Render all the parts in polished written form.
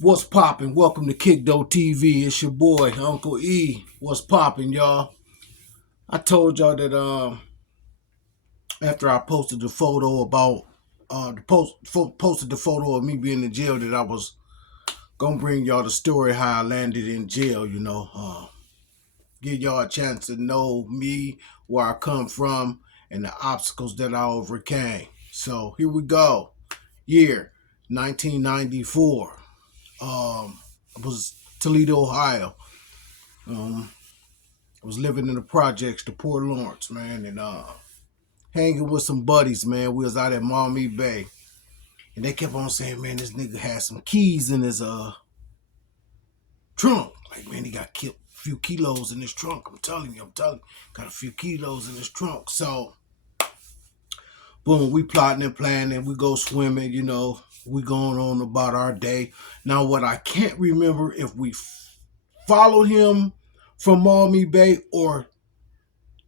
What's poppin'? Welcome to Kickdo TV. It's your boy, Uncle E. What's poppin', y'all? I told y'all that after I posted the photo about posted the photo of me being in jail that I was gonna bring y'all the story how I landed in jail. Give y'all a chance to know me, where I come from, and the obstacles that I overcame. So here we go. Year 1994. It was Toledo, Ohio. Um, I was living in the projects, the Port Lawrence, man, and hanging with some buddies, man. We was out at Maumee Bay, and they kept on saying, man, this nigga had some keys in his trunk. Like, man, he got a few kilos in his trunk. I'm telling you, got a few kilos in his trunk. So, boom, we plotting and planning. We go swimming, we going on about our day. Now, what I can't remember if we followed him from Maumee Bay or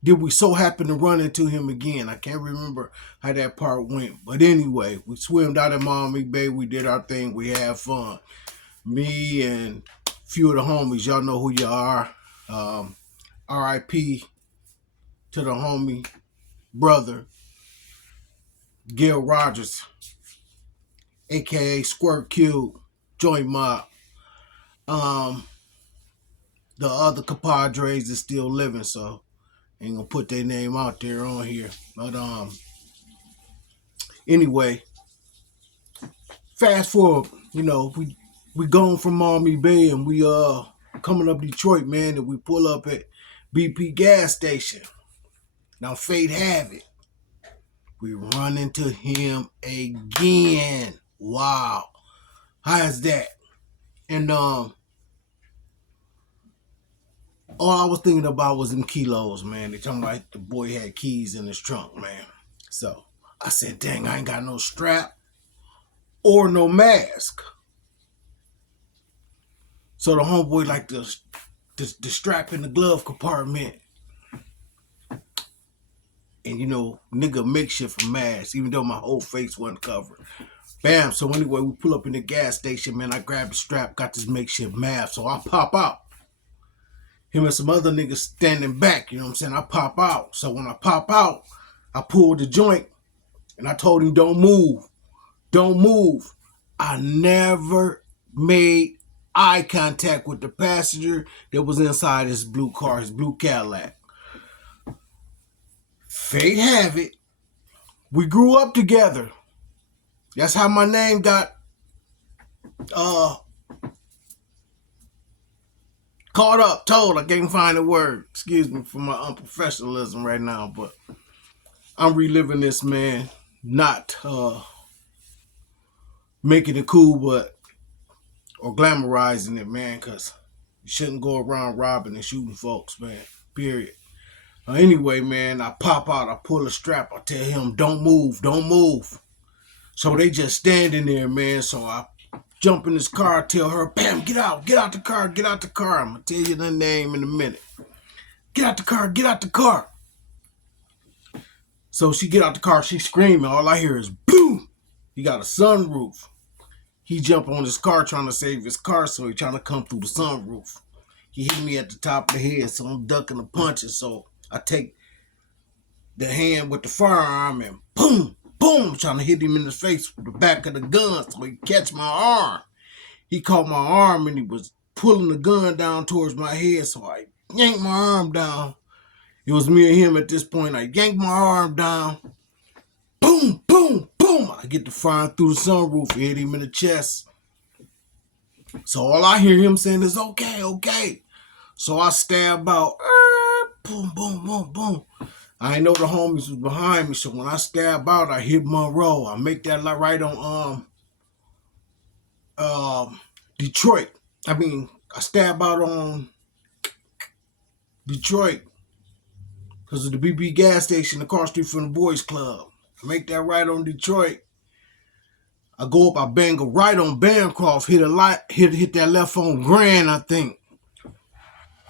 did we so happen to run into him again? I can't remember how that part went. But anyway, we swimmed out at Maumee Bay. We did our thing. We had fun. Me and a few of the homies, y'all know who you are. R.I.P. to the homie brother, Gil Rogers, a.k.a. Squirt Cube, Joint Mob. The other compadres is still living, so ain't gonna put their name out there on here. But anyway, fast forward, we gone from Maumee Bay and we coming up Detroit, man, and we pull up at BP gas station. Now fate have it, we run into him again. Wow, how is that? And all I was thinking about was them kilos, man. They talking like the boy had keys in his trunk, man. So I said, dang, I ain't got no strap or no mask. So the homeboy like the strap in the glove compartment. And nigga makeshift mask, even though my whole face wasn't covered. Bam. So anyway, we pull up in the gas station, man. I grabbed the strap, got this makeshift mask. So I pop out. Him and some other niggas standing back, you know what I'm saying? I pop out. So when I pop out, I pulled the joint and I told him, don't move. Don't move. I never made eye contact with the passenger that was inside his blue car, his blue Cadillac. Fate have it, we grew up together. That's how my name got caught up, told. I can't find a word. Excuse me for my unprofessionalism right now, but I'm reliving this, man. Not making it cool, but or glamorizing it, man, because you shouldn't go around robbing and shooting folks, man. Period. Anyway, man, I pop out, I pull a strap, I tell him, don't move, don't move. So they just standing there, man. So I jump in this car, tell her, bam, get out the car, get out the car. I'm going to tell you the name in a minute. Get out the car, get out the car. So she get out the car, she's screaming. All I hear is boom. He got a sunroof. He jump on his car trying to save his car, so he trying to come through the sunroof. He hit me at the top of the head, so I'm ducking the punches. So I take the hand with the firearm and boom, boom, trying to hit him in the face with the back of the gun so he catch my arm. He caught my arm and he was pulling the gun down towards my head, so I yanked my arm down. It was me and him at this point. I yanked my arm down. Boom, boom, boom. I get the fire through the sunroof, hit him in the chest. So all I hear him saying is, okay, okay. So I stab out, boom, boom, boom, boom. I ain't know the homies was behind me, so when I stab out, I hit Monroe. I make that right on Detroit. I stab out on Detroit because of the BP gas station across the street from the boys club. I make that right on Detroit. I go up, I bang a right on Bancroft, hit that left on Grand, I think.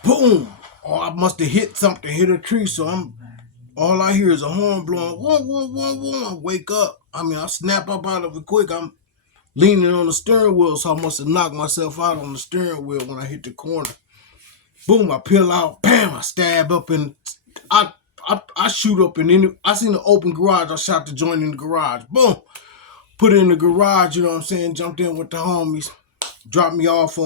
Boom! Oh, I must have hit something, hit a tree, so all I hear is a horn blowing, whoa, whoa, whoa, whoa. I wake up. I snap up out of it quick. leaning on the steering wheel, so I must have knocked myself out on the steering wheel when I hit the corner. Boom, I peel out, bam, I stab up and I shoot up and in I seen the open garage, I shot the joint in the garage. Boom. Put it in the garage, you know what I'm saying? Jumped in with the homies. Dropped me off,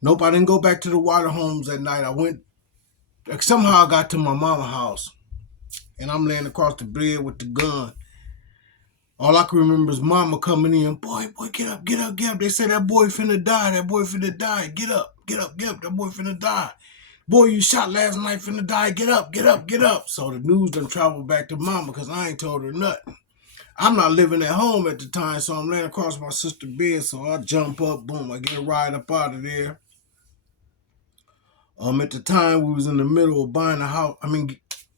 nope, I didn't go back to the water homes that night. I went, somehow I got to my mama's house. And I'm laying across the bed with the gun. All I can remember is mama coming in. Boy, get up, get up, get up. They say that boy finna die. That boy finna die. Get up, get up, get up. That boy finna die. Boy, you shot last night finna die. Get up, get up, get up. So the news done traveled back to mama because I ain't told her nothing. I'm not living at home at the time, so I'm laying across my sister's bed. So I jump up, boom, I get a ride up out of there. At the time, we was in the middle of buying a house.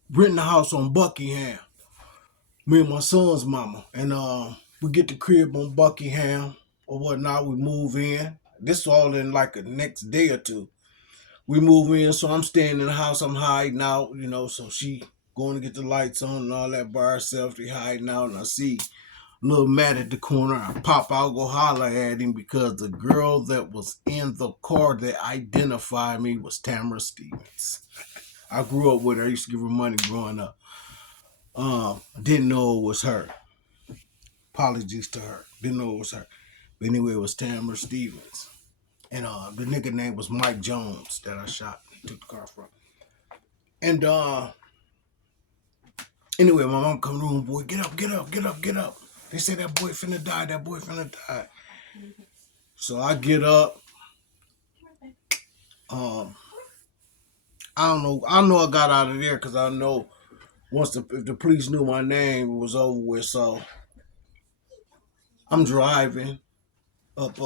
Renting a house on Buckingham. Me and my son's mama. And we get the crib on Buckingham or whatnot. We move in. This all in like the next day or two. We move in, so I'm staying in the house. I'm hiding out, you know, so she going to get the lights on and all that by herself. They hiding out, and I see little Matt at the corner. I pop out, go holler at him because the girl that was in the car that identified me was Tamara Stevens. I grew up with her. I used to give her money growing up. Didn't know it was her. Apologies to her. Didn't know it was her. But anyway, it was Tamara Stevens. And the nigga name was Mike Jones that I shot and took the car from. And anyway, my mom come to the room, boy, get up, get up, get up, get up. They say that boy finna die, that boy finna die. So I get up. I don't know. I know I got out of there because I know once if the police knew my name, it was over with. So I'm driving up.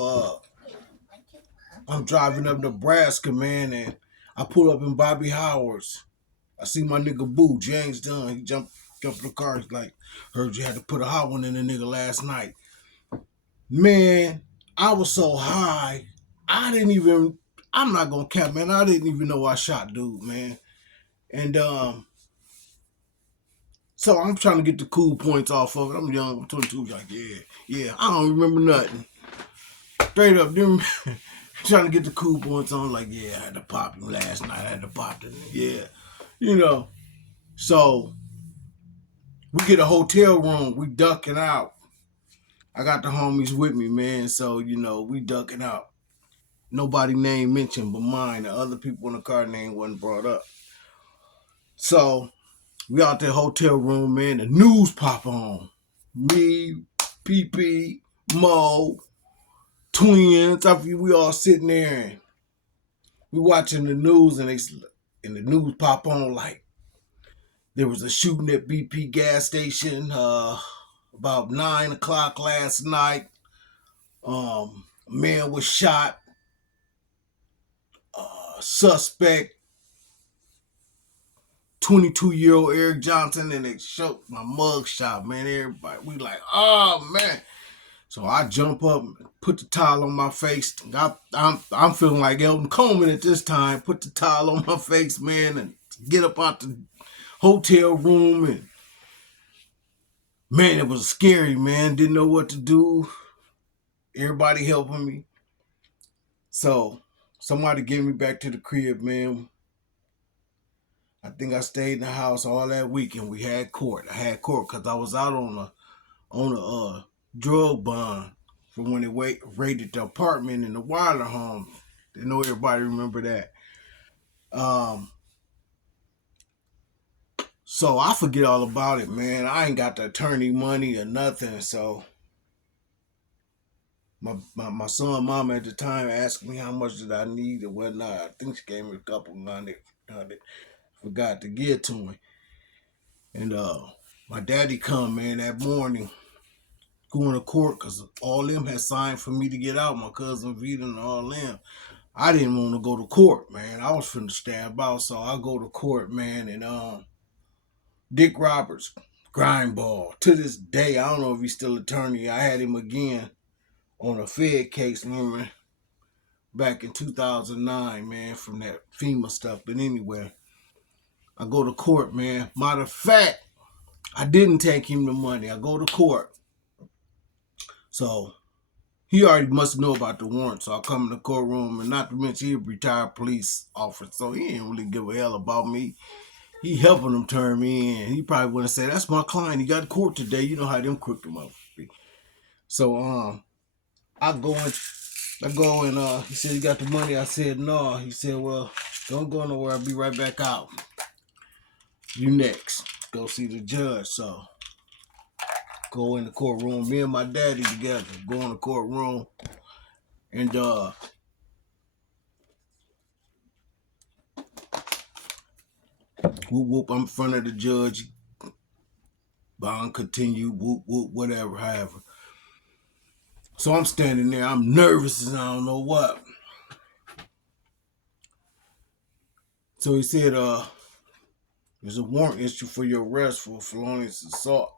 I'm driving up Nebraska, man, and I pull up in Bobby Howard's. I see my nigga Boo, James Dunn. He jumped in the car. He's like, heard you had to put a hot one in the nigga last night. Man, I was so high. I'm not gonna cap, man. I didn't even know I shot dude, man. And so I'm trying to get the cool points off of it. I'm young, I'm 22, like, yeah. I don't remember nothing. Straight up, trying to get the cool points on, like, yeah, I had to pop him last night. I had to pop him, yeah. You know, so we get a hotel room. We ducking out. I got the homies with me, man. So, you know, we ducking out. Nobody name mentioned but mine. The other people in the car name wasn't brought up. So we out there hotel room, man. The news pop on. Me, PP, Mo, twins. We all sitting there and we watching the news, and the news pop on like there was a shooting at BP gas station about 9 o'clock last night. A man was shot. Suspect, 22-year-old Eric Johnson, and they showed my mug shot, man. Everybody, we like, oh man. So I jump up, put the towel on my face. I'm feeling like Elton Coleman at this time. Put the towel on my face, man, and get up out the hotel room. And man, it was scary, man. Didn't know what to do. Everybody helping me. So somebody get me back to the crib, man. I think I stayed in the house all that weekend. We had court. I had court because I was out on a drug bond from when they raided the apartment in the Wilder home. I know everybody remember that. So I forget all about it, man. I ain't got the attorney money or nothing. So my son, mama at the time asked me how much did I need and whatnot. I think she gave me a couple hundred. Forgot to give to me. And my daddy come, man, that morning going to court because all them had signed for me to get out. My cousin Vita and all them. I didn't want to go to court, man. I was finna stab out, so I go to court, man, and Dick Roberts, grindball. To this day, I don't know if he's still attorney. I had him again on a Fed case, remember, back in 2009, man, from that FEMA stuff. But anyway, I go to court, man. Matter of fact, I didn't take him the money. I go to court. So he already must know about the warrant. So I come in the courtroom, and not to mention he a retired police officer, so he didn't really give a hell about me. He helping them turn me in. He probably wouldn't say, "That's my client. He got court today." You know how them crooked motherfuckers be. So I go in he said, "You got the money?" I said, "No." He said, "Well, don't go nowhere. I'll be right back out. You next. Go see the judge." So go in the courtroom. Me and my daddy together. Go in the courtroom. And whoop whoop, I'm in front of the judge. Bond continue, whoop whoop, whatever, however. So I'm standing there, I'm nervous as I don't know what. So he said, there's a warrant issued for your arrest for felonious assault.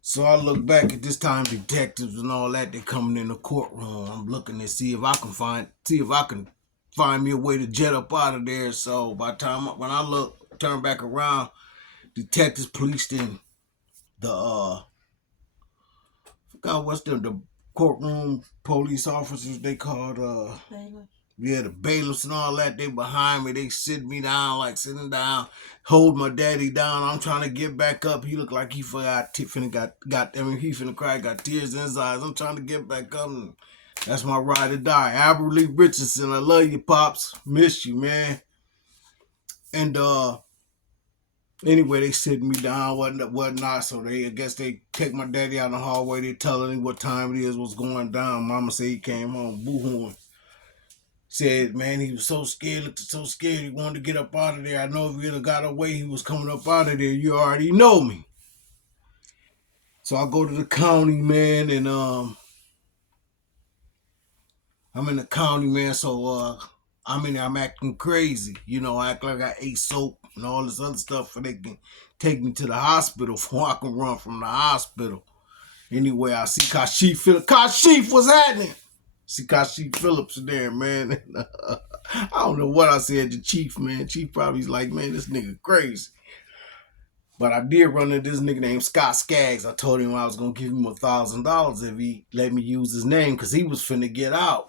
So I look back at this time, detectives and all that, they coming in the courtroom. I'm looking to see if I can find me a way to jet up out of there. So by the time when I turn back around, detectives, police, and the forgot what's the courtroom police officers they called yeah, the bailiffs and all that, they behind me. They sit me down, like sitting down, hold my daddy down. I'm trying to get back up. He looked like he forgot, he finna cry, got tears in his eyes. I'm trying to get back up. And that's my ride or die. Albert Lee Richardson, I love you, Pops. Miss you, man. And anyway, they sit me down, whatnot. So I guess they take my daddy out in the hallway. They telling him what time it is, what's going down. Mama said he came home boo-hooing. Said, man, he was so scared, looked so scared, he wanted to get up out of there. I know if he had got away, he was coming up out of there. You already know me. So I go to the county, man, and I'm in the county, man, so I'm acting crazy. You know, I act like I ate soap and all this other stuff so they can take me to the hospital before I can run from the hospital. Anyway, I see Kashif Phillips. Kashif, what's happening? See Kashif Phillips in there, man. I don't know what I said to Chief, man. Chief probably's like, man, this nigga crazy. But I did run into this nigga named Scott Skaggs. I told him I was going to give him $1,000 if he let me use his name because he was finna get out.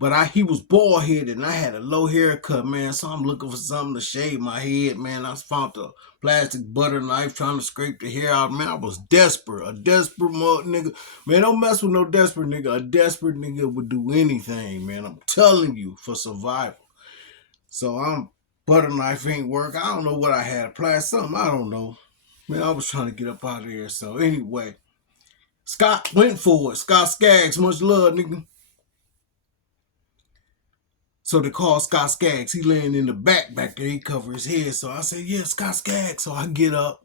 But he was bald headed and I had a low haircut, man. So I'm looking for something to shave my head, man. I found a plastic butter knife trying to scrape the hair out, man. I was desperate. A desperate nigga. Man, don't mess with no desperate nigga. A desperate nigga would do anything, man. I'm telling you, for survival. So butter knife ain't work. I don't know what I had. Plastic something. I don't know. Man, I was trying to get up out of here. So anyway, Scott went for it. Scott Skaggs, much love, nigga. So they call Scott Skaggs. He laying in the back there. He cover his head. So I said, yeah, Scott Skaggs. So I get up.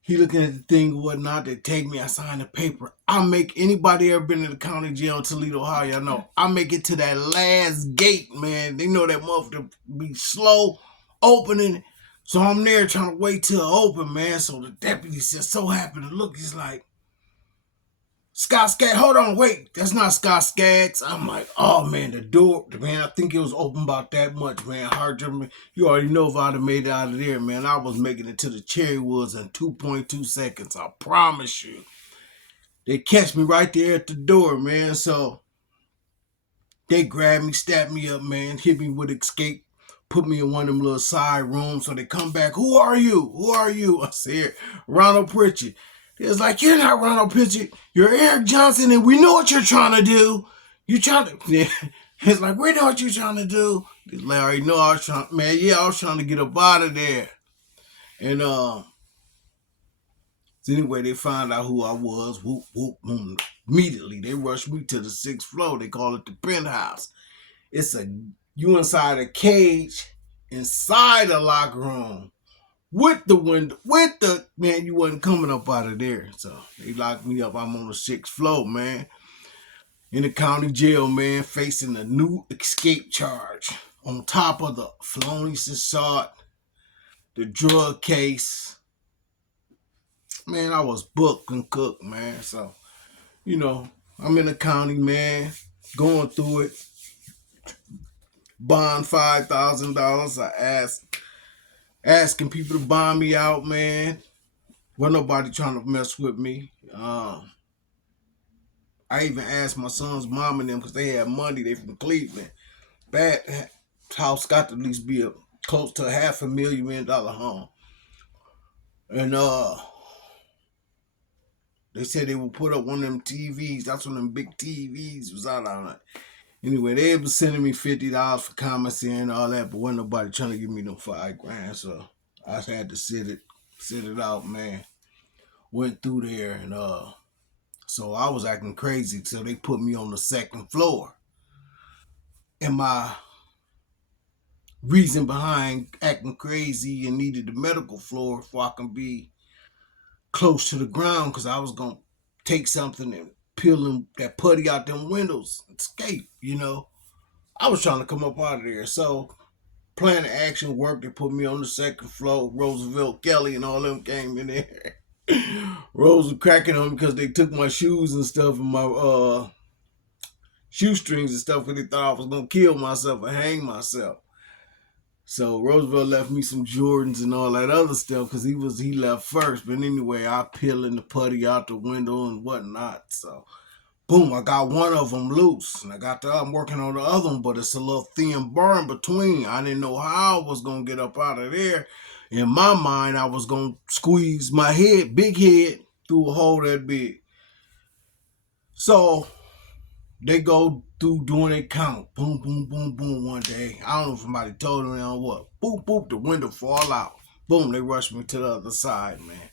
He looking at the thing or whatnot. They take me. I sign the paper. Anybody ever been to the county jail in Toledo, Ohio? I know. I make it to that last gate, man. They know that motherfucker be slow opening. So I'm there trying to wait till it open, man. So the deputy just so happy to look. He's like, Scott Skaggs, hold on, wait, that's not Scott Skaggs. I'm like, oh man, the door, man, I think it was open about that much, man. Hard to, you already know if I'd have made it out of there, man. I was making it to the Cherry Woods in 2.2 seconds, I promise you. They catch me right there at the door, man. So they grabbed me, stabbed me up, man, hit me with escape, put me in one of them little side rooms. So they come back, who are you? Who are you? I said, Ronald Pritchett. It's like, you're not Ronald Pritchett. You're Eric Johnson, and we know what you're trying to do. You trying to... Yeah. It's like, we know what you're trying to do. It's like, I already know I was trying... Man, yeah, I was trying to get up out of there. And, so anyway, they found out who I was. Whoop, whoop, boom. Immediately, they rushed me to the 6th floor. They call it the penthouse. You inside a cage, inside a locker room. With the window, man, you wasn't coming up out of there. So they locked me up. I'm on the 6th floor, man. In the county jail, man, facing a new escape charge. On top of the felonious assault, the drug case. Man, I was booked and cooked, man. So, you know, I'm in the county, man, going through it. Bond $5,000. I asking people to bond me out, man. Wasn't nobody trying to mess with me. I even asked my son's mom and them because they had money. They from Cleveland. Bad house got to at least be close to a $500,000 home. And they said they would put up one of them TVs. That's when them big TVs was out on it. Anyway, they was sending me $50 for commissary and all that, but wasn't nobody trying to give me no $5 grand. So I had to sit it out, man. Went through there and so I was acting crazy. So they put me on the second floor. And my reason behind acting crazy and needed the medical floor so I can be close to the ground because I was gonna take something and peel that putty out them windows, escape. I was trying to come up out of there. So plan of action worked. They put me on the second floor. Roosevelt, Kelly, and all them came in there. Rose was cracking on me because they took my shoes and stuff and my shoestrings and stuff because they thought I was gonna kill myself or hang myself. So Roosevelt left me some Jordans and all that other stuff because he left first. But anyway, I peeling the putty out the window and whatnot. So boom, I got one of them loose, and I'm working on the other one, but it's a little thin bar in between. I didn't know how I was gonna get up out of there. In my mind, I was gonna squeeze my big head, through a hole that big. So they go through doing a count. Boom, boom, boom, boom one day. I don't know if somebody told them or what. Boop, boop, the window fall out. Boom, they rushed me to the other side, man.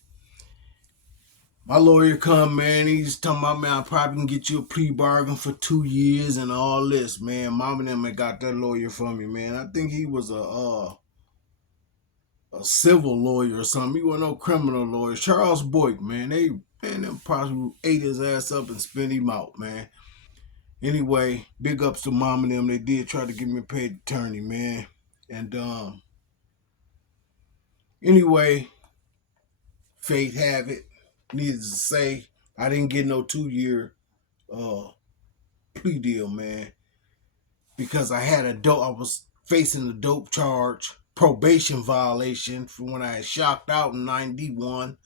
My lawyer come, man. He's talking about, man, I probably can get you a plea bargain for 2 years and all this, man. Mom and them had got that lawyer for me, man. I think he was a civil lawyer or something. He wasn't no criminal lawyer. Charles Boyd, man. Them probably ate his ass up and spit him out, man. Anyway, big ups to mom and them. They did try to give me a paid attorney, man. And anyway, fate have it. Needless to say, I didn't get no 2 year plea deal, man, because I was facing a dope charge, probation violation from when I had shocked out in 91.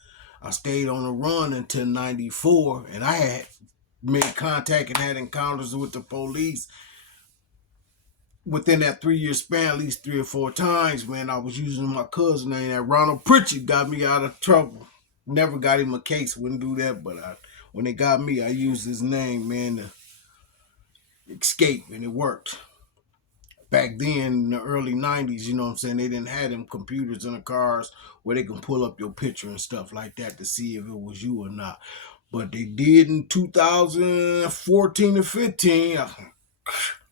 I stayed on the run until 94, and I had made contact and had encounters with the police within that 3 year span at least 3 or 4 times, man. I was using my cousin name. That Ronald Pritchard got me out of trouble. Never got him a case, wouldn't do that, but when they got me, I used his name, man, to escape, and it worked. Back then, in the early 90s, you know what I'm saying, they didn't have them computers in the cars where they can pull up your picture and stuff like that to see if it was you or not. But they did in 2014 and 15.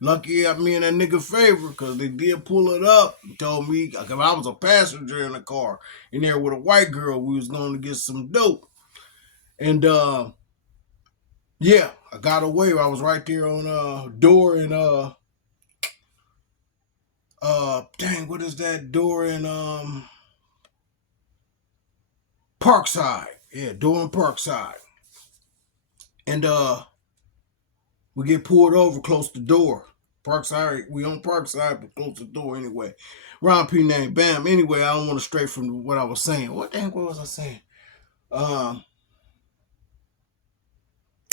Lucky I me and that nigga favor because they did pull it up and told me, because I was a passenger in the car in there with a white girl. We was going to get some dope. And yeah, I got away. I was right there on door in dang, what is that door in Parkside? Yeah, door in Parkside. And we get pulled over close to the door. Parkside, we on Parkside, but close to the door anyway. Ron P name, bam. Anyway, I don't want to stray from what I was saying. What was I saying? Um,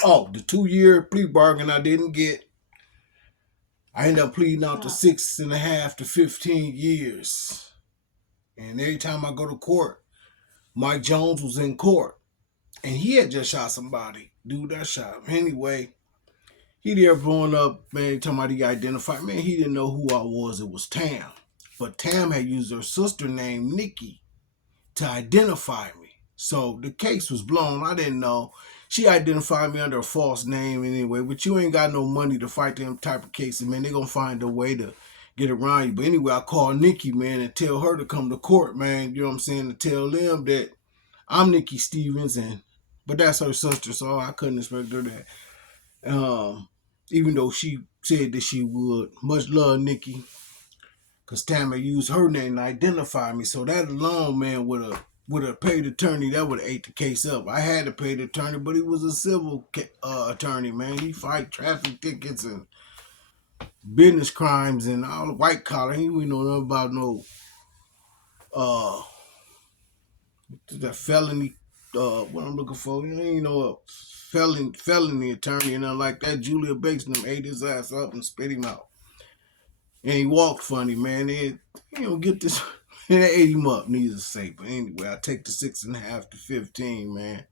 the 2 year plea bargain I didn't get. I ended up pleading out to 6.5 to 15 years. And every time I go to court, Mike Jones was in court. And he had just shot somebody. Dude that shot him. Anyway, he there blowing up, man, talking about he identified. Man, he didn't know who I was. It was Tam. But Tam had used her sister named Nikki to identify me. So the case was blown. I didn't know. She identified me under a false name anyway. But you ain't got no money to fight them type of cases, man. They gonna find a way to get around you. But anyway, I called Nikki, man, and tell her to come to court, man. You know what I'm saying? To tell them that I'm Nikki Stevens, but that's her sister, so I couldn't expect her that. Even though she said that she would. Much love, Nikki. Because Tammy used her name to identify me. So that alone, man, with a paid attorney, that would have ate the case up. I had a paid attorney, but he was a civil attorney, man. He fight traffic tickets and business crimes and all the white collar. He didn't know nothing about no that felony what I'm looking for. A felony attorney and nothing like that. Julia Bates and them ate his ass up and spit him out. And he walked funny, man. Get this. And they ate him up, needless to say. But anyway, I take the 6.5 to 15, man.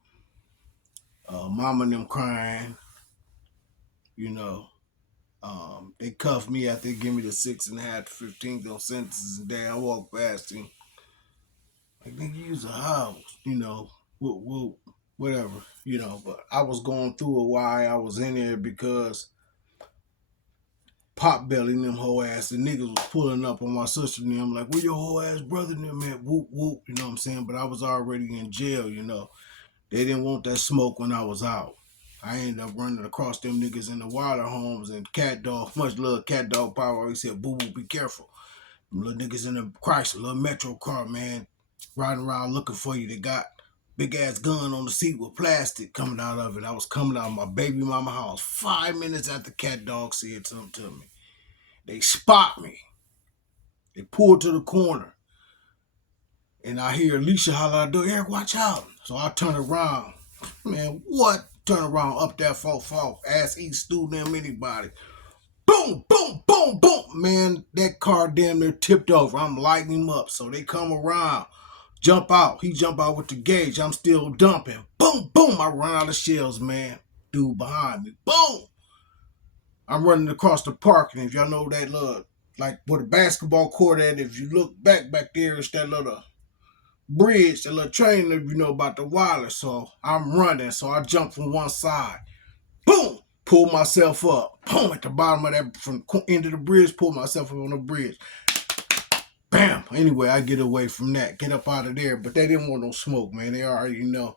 Mama and them crying, you know. They cuffed me after they give me the 6.5 to 15 those sentences, and then I walk past him. Like, nigga, use a house, whatever, But I was going through it while I was in there because Pop Belly and them whole ass, the niggas was pulling up on my sister and them, like, where your whole ass brother and them at? Whoop, whoop, you know what I'm saying? But I was already in jail, They didn't want that smoke when I was out. I ended up running across them niggas in the water homes and Cat Dog, much love Cat Dog Power. He said, boo boo, be careful. Them little niggas in the Chrysler, little Metro car, man, riding around looking for you. They got big ass gun on the seat with plastic coming out of it. I was coming out of my baby mama house 5 minutes after Cat Dog said something to me. They spot me. They pulled to the corner. And I hear Alicia holler out there, Eric, watch out. So I turn around. Man, what? Turn around up that 4-4. Ass eat stew them anybody. Boom, boom, boom, boom. Man, that car damn near tipped over. I'm lighting him up. So they come around. Jump out. He jump out with the gauge. I'm still dumping. Boom, boom. I run out of shells, man. Dude behind me. Boom. I'm running across the park. And if y'all know that little, like where the basketball court at, if you look back there, it's that little bridge, that little train, about the wireless. So I'm running. So I jump from one side. Boom! Pull myself up. Boom! At the bottom of that, from the end of the bridge, pull myself up on the bridge. Bam! Anyway, I get away from that. Get up out of there. But they didn't want no smoke, man. They already know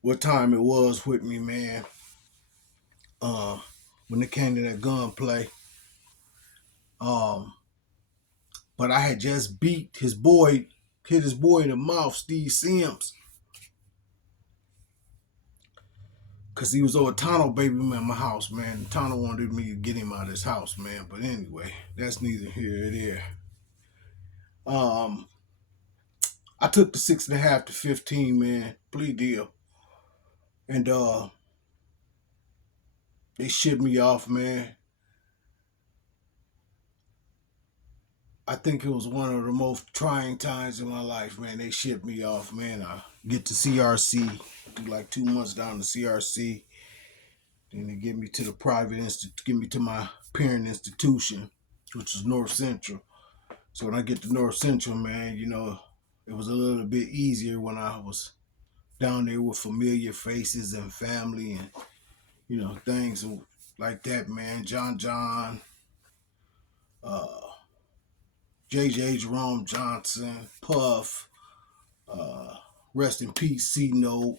what time it was with me, man. When it came to that gunplay. But I had just beat his boy, hit his boy in the mouth, Steve Sims. Because he was over Tano baby in my house, man. Tano wanted me to get him out of his house, man. But anyway, that's neither here nor there. I took the 6.5 to 15, man. Plea deal. And they shipped me off, man. I think it was one of the most trying times in my life, man. They shipped me off, man. I get to CRC, do like 2 months down to CRC. Then they get me to the private institute, get me to my parent institution, which is North Central. So when I get to North Central, man, it was a little bit easier when I was down there with familiar faces and family and, things like that, man. John, JJ Jerome Johnson, Puff, rest in peace, C-Note,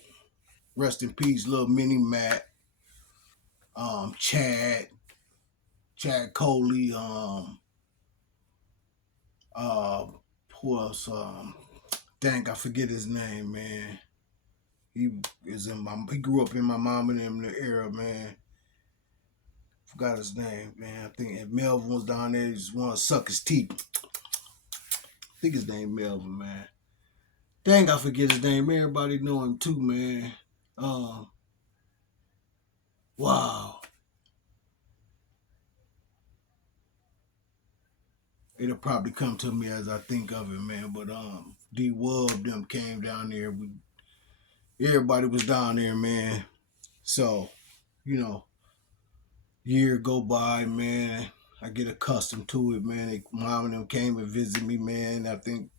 rest in peace, little Mini Matt, Chad Coley, who else? Dang, I forget his name, man. He grew up in my mom and them in the era, man. Forgot his name, man. I think Melvin was down there. He just wanted to suck his teeth. I think his name Melvin, man. Dang, I forget his name. Everybody know him too, man. Wow. It'll probably come to me as I think of it, man. But D Wub them came down there. Everybody was down there, man. So, year go by, man. I get accustomed to it, man. Mom and them came and visited me, man. I think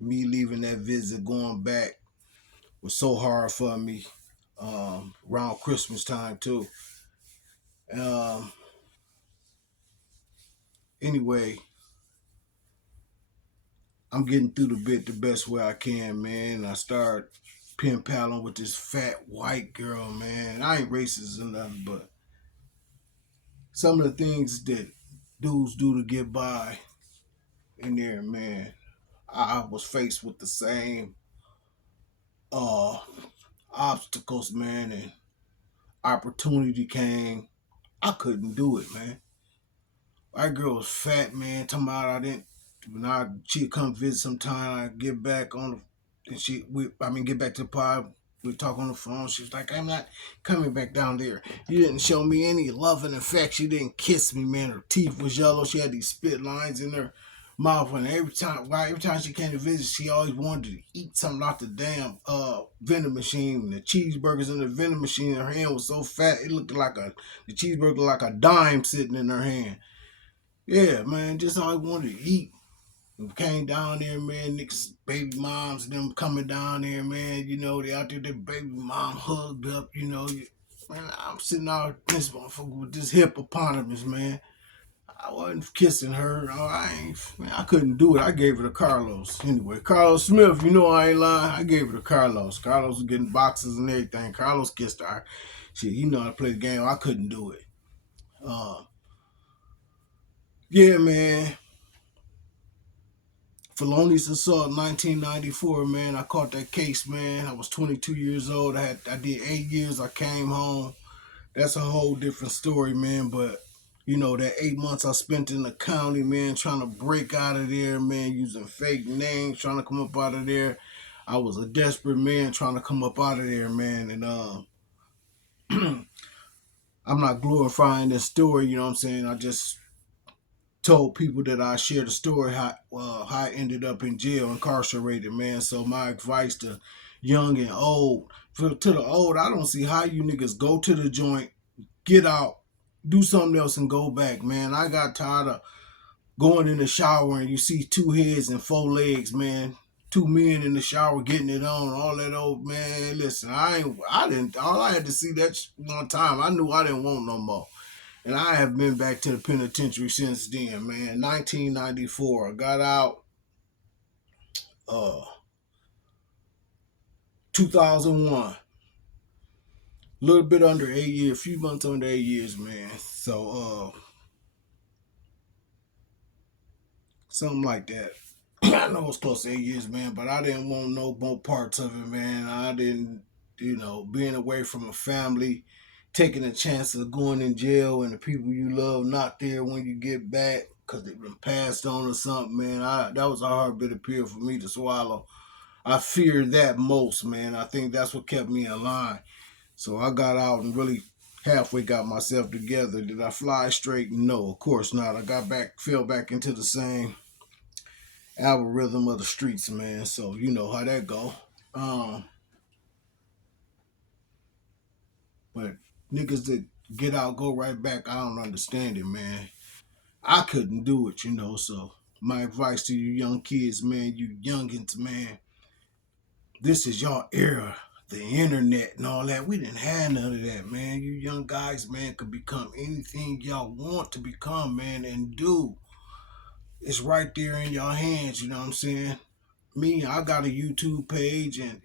me leaving that visit, going back, was so hard for me. Around Christmas time too. Anyway, I'm getting through the best way I can, man. I start pen paling with this fat white girl, man. I ain't racist or nothing, but some of the things that dudes do to get by in there, man, I was faced with the same obstacles, man, and opportunity came. I couldn't do it, man. That girl was fat, man. Talking about she'd come visit sometime. I get back on the, and get back to the pod We talk on the phone. She was like, I'm not coming back down there. You didn't show me any love and affection. You didn't kiss me, man. Her teeth was yellow. She had these spit lines in her mouth. And every time she came to visit, she always wanted to eat something out the damn vending machine. The cheeseburgers in the vending machine. Her hand was so fat, it looked like the cheeseburger like a dime sitting in her hand. Yeah, man, just always wanted to eat. We came down there, man, niggas, baby moms, them coming down there, man. You know, they out there, their baby mom hugged up, you know. Man, I'm sitting out this motherfucker with this hippopotamus, man. I wasn't kissing her. No, man, I couldn't do it. I gave it to Carlos. Anyway, Carlos Smith, you know I ain't lying. I gave it to Carlos. Carlos was getting boxes and everything. Carlos kissed her. Shit, he know how to play the game. I couldn't do it. Uh, yeah, man. Felonious assault, 1994, man. I caught that case, man. I was 22 years old. I did 8 years. I came home. That's a whole different story, man. But you know that 8 months I spent in the county, man, trying to break out of there, man, using fake names, trying to come up out of there. I was a desperate man trying to come up out of there, man. And I'm not glorifying this story, you know what I'm saying? I just told people that I shared the story how I ended up in jail, incarcerated, man. So my advice to young and old, to the old, I don't see how you niggas go to the joint, get out, do something else, and go back, man. I got tired of going in the shower and you see two heads and four legs, man. Two men in the shower getting it on, all that old man. Listen, I didn't. All I had to see that one time. I knew I didn't want no more. And I have been back to the penitentiary since then, man. 1994. I got out 2001. A little bit under 8 years, a few months under 8 years, man. So, something like that. I know it's close to 8 years, man, but I didn't want no more parts of it, man. I didn't, being away from a family, taking a chance of going in jail and the people you love not there when you get back because they've been passed on or something, man. That was a hard bit of pill for me to swallow. I feared that most, man. I think that's what kept me in line. So I got out and really halfway got myself together. Did I fly straight? No, of course not. I fell back into the same algorithm of the streets, man. So you know how that go. Um, but niggas that get out, go right back, I don't understand it, man. I couldn't do it, So my advice to you young kids, man, you youngins, man, this is y'all era. The internet and all that. We didn't have none of that, man. You young guys, man, could become anything y'all want to become, man, and do. It's right there in your hands, you know what I'm saying? Me, I got a YouTube page and,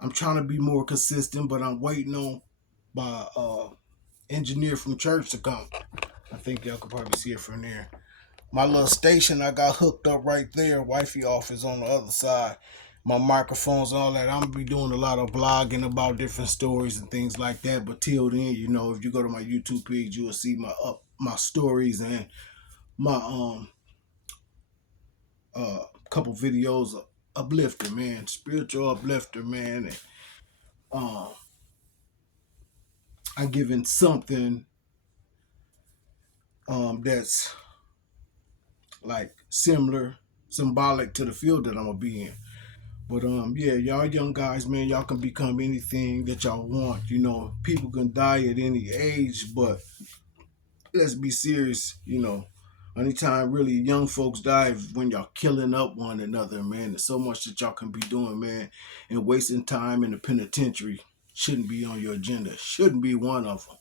I'm trying to be more consistent, but I'm waiting on my engineer from church to come. I think y'all could probably see it from there. My little station I got hooked up right there. Wifey office on the other side. My microphones, all that. I'm gonna be doing a lot of blogging about different stories and things like that. But till then, if you go to my YouTube page, you will see my stories and my couple videos of uplifter, man, spiritual uplifter, man. And I'm giving something that's like similar, symbolic to the field that I'm gonna be in. But yeah, y'all young guys, man, y'all can become anything that y'all want. People can die at any age, but let's be serious. Anytime really young folks die is when y'all killing up one another, man. There's so much that y'all can be doing, man, and wasting time in the penitentiary shouldn't be on your agenda. Shouldn't be one of them.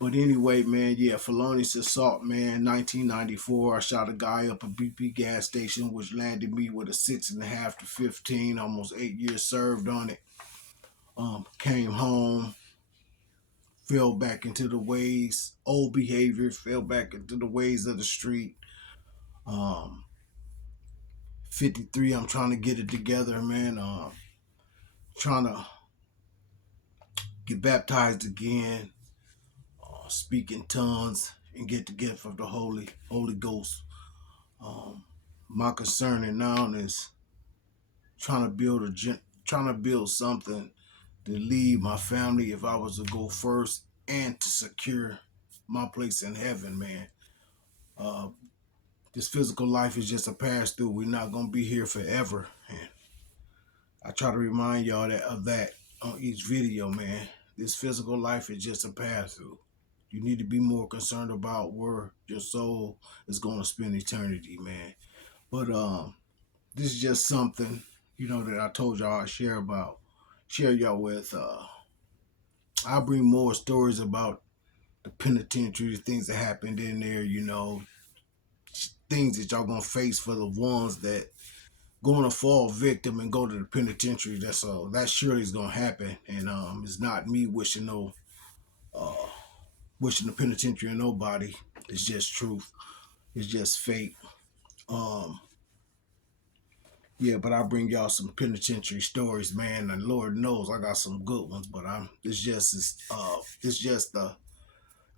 But anyway, man, yeah, felonious assault, man, 1994. I shot a guy up a BP gas station, which landed me with a 6.5 to 15, almost 8 years served on it. Came home, fell back into the ways, old behaviors, fell back into the ways of the street. 53, I'm trying to get it together, man. Trying to get baptized again, speak in tongues, and get the gift of the Holy Ghost. My concern now is trying to build something to lead my family if I was to go first and to secure my place in heaven, man. Uh, this physical life is just a pass through. We're not gonna be here forever. And I try to remind y'all of that on each video, man. This physical life is just a pass through. You need to be more concerned about where your soul is going to spend eternity, man. But this is just something, that I told y'all I share y'all with. I'll bring more stories about the penitentiary, things that happened in there, things that y'all gonna face for the ones that going to fall victim and go to the penitentiary. That surely is gonna happen, and it's not me uh, wishing the penitentiary on nobody. It's just truth. It's just fate. Um, yeah, but I bring y'all some penitentiary stories, man, and Lord knows I got some good ones. But it's just the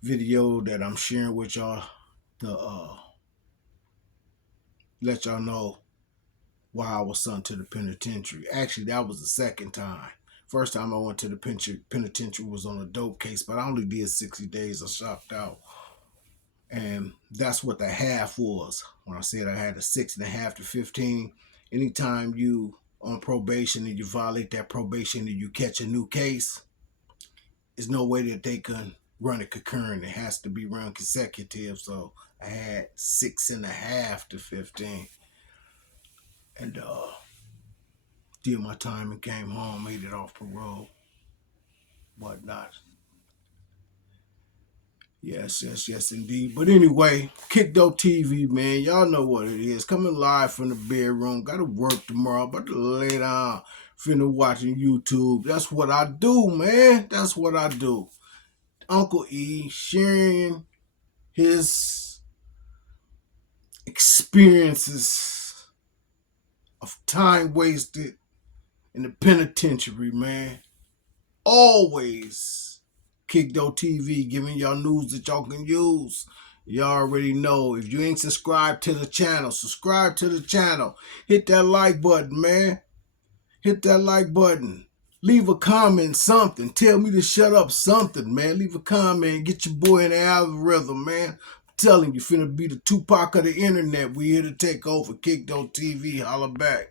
video that I'm sharing with y'all to let y'all know why I was sent to the penitentiary. Actually, that was the second time. First time I went to the penitentiary was on a dope case, but I only did 60 days. I shopped out. And that's what the half was. When I said I had a 6.5 to 15, anytime you on probation and you violate that probation and you catch a new case, there's no way that they can run it concurrent. It has to be run consecutive. So I had 6.5 to 15. And did my time and came home, made it off parole, whatnot. Yes, indeed. But anyway, Kickdo TV, man. Y'all know what it is. Coming live from the bedroom. Got to work tomorrow. About to lay down. Finna watching YouTube. That's what I do, man. That's what I do. Uncle E sharing his experiences of time wasted in the penitentiary, man. Always Kickdo TV giving y'all news that y'all can use. Y'all already know. If you ain't subscribed to the channel, subscribe to the channel. Hit that like button, man. Hit that like button. Leave a comment, something. Tell me to shut up, something, man. Leave a comment. Get your boy in the algorithm, man. I'm telling you, finna be the Tupac of the internet. We here to take over. Kickdo TV. Holla back.